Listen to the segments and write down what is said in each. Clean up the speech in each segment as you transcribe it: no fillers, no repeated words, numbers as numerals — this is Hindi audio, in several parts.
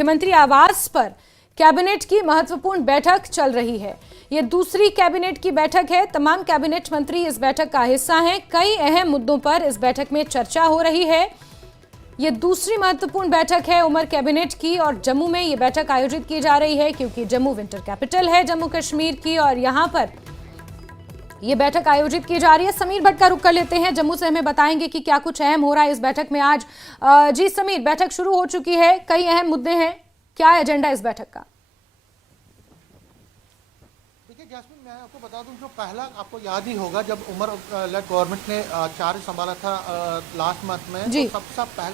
मुख्यमंत्री आवास पर कैबिनेट की महत्वपूर्ण बैठक चल रही है। ये दूसरी कैबिनेट की बैठक है। तमाम कैबिनेट मंत्री इस बैठक का हिस्सा हैं। कई अहम मुद्दों पर इस बैठक में चर्चा हो रही है। ये दूसरी महत्वपूर्ण बैठक है उमर कैबिनेट की और जम्मू में ये बैठक आयोजित की जा रही है क्योंकि जम्मू विंटर कैपिटल है जम्मू कश्मीर की और यहां पर ये बैठक आयोजित की जा रही है। समीर भट्ट का रुख कर लेते हैं, जम्मू से हमें बताएंगे कि क्या कुछ अहम हो रहा है इस बैठक में आज। जी समीर, बैठक शुरू हो चुकी है, कई अहम मुद्दे हैं, क्या एजेंडा इस बैठक का? देखिए जैस्मिन, मैं आपको बता दूं, जो पहला आपको याद ही होगा जब उमर लेड गवर्नमेंट ने चार्ज संभाला था लास्ट मंथ में, तो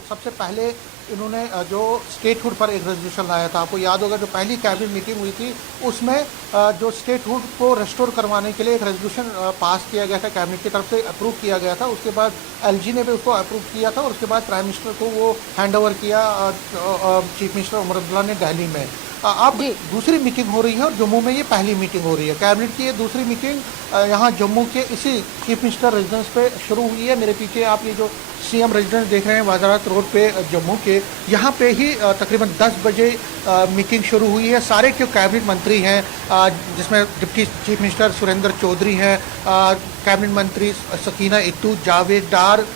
सबसे पहले इन्होंने जो स्टेटहुड पर एक रेजोल्यूशन लाया था। आपको याद होगा जो पहली कैबिनेट मीटिंग हुई थी उसमें जो स्टेटहुड को रेस्टोर करवाने के लिए एक रेजोल्यूशन पास किया गया था, कैबिनेट की तरफ से अप्रूव किया गया था। उसके बाद एलजी ने भी उसको अप्रूव किया था और उसके बाद प्राइम मिनिस्टर को वो हैंड ओवर किया चीफ मिनिस्टर उमर अब्दुल्ला ने दिल्ली में। अब दूसरी मीटिंग हो रही है और जम्मू में ये पहली मीटिंग हो रही है। कैबिनेट की ये दूसरी मीटिंग यहाँ जम्मू के इसी चीफ मिनिस्टर रेजिडेंस पे शुरू हुई है। मेरे पीछे आप ये जो सीएम रेजिडेंस देख रहे हैं वाजारात रोड पे जम्मू के, यहाँ पे ही तकरीबन 10 बजे मीटिंग शुरू हुई है। सारे जो कैबिनेट मंत्री हैं जिसमें deputy chief minister Surendra Chaudhary हैं, कैबिनेट मंत्री सकीना इत्तू, जावेद डार,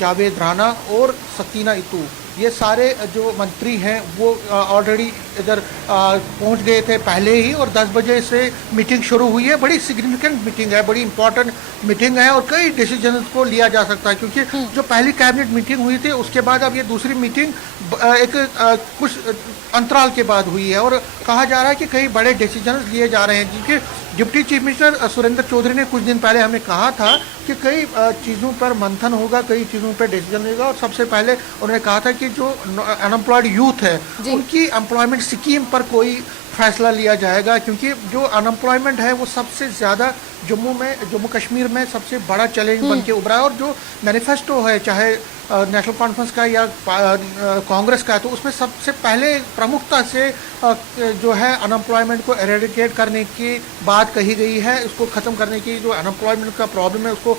जावेद राणा और सकीना इत्तू, ये सारे जो मंत्री हैं वो ऑलरेडी इधर पहुंच गए थे पहले ही और 10 बजे से मीटिंग शुरू हुई है। बड़ी सिग्निफिकेंट मीटिंग है, बड़ी इंपॉर्टेंट मीटिंग है और कई डिसीजन को लिया जा सकता है क्योंकि जो पहली कैबिनेट मीटिंग हुई थी उसके बाद अब ये दूसरी मीटिंग एक कुछ अंतराल के बाद हुई है और कहा जा रहा है कि कई बड़े डिसीजन लिए जा रहे हैं। जिनके deputy chief minister Surendra Chaudhary ने कुछ दिन पहले हमें कहा था कि कई चीज़ों पर मंथन होगा, कई चीज़ों पर डिसीजन होगा और सबसे पहले उन्होंने कहा था कि जो अनएम्प्लॉयड यूथ है उनकी एम्प्लॉयमेंट स्कीम पर कोई फैसला लिया जाएगा क्योंकि जो अनएम्प्लॉयमेंट है वो सबसे ज़्यादा जम्मू कश्मीर में सबसे बड़ा चैलेंज बन के उभरा है और जो मैनिफेस्टो है चाहे नेशनल कॉन्फ्रेंस का या कांग्रेस का है तो उसमें सबसे पहले प्रमुखता से जो है अनएम्प्लॉयमेंट को एरेडिकेट करने की बात कही गई है। उसको ख़त्म करने की, जो अनएम्प्लॉयमेंट का प्रॉब्लम है उसको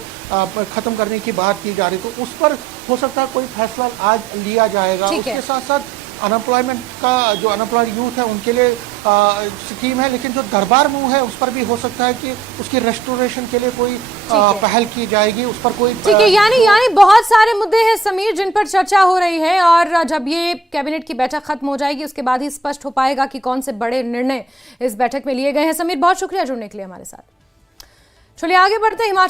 ख़त्म करने की बात की जा रही, तो उस पर हो सकता है कोई फैसला आज लिया जाएगा। उसके साथ साथ अनएम्प्लॉयमेंट का जो अनएम्प्लॉयड यूथ है उनके लिए स्कीम है, लेकिन जो दरबार मूव है उस पर भी हो सकता है कि उसकी रेस्टोरेशन के लिए कोई पहल की जाएगी, उस पर कोई ठीक है। यानी बहुत सारे मुद्दे हैं समीर जिन पर चर्चा हो रही है और जब ये कैबिनेट की बैठक खत्म हो जाएगी उसके बाद ही स्पष्ट हो पाएगा कि कौन से बड़े निर्णय इस बैठक में लिए गए हैं। समीर, बहुत शुक्रिया जुड़ने के लिए हमारे साथ। चलिए आगे बढ़ते हैं। हिमाचल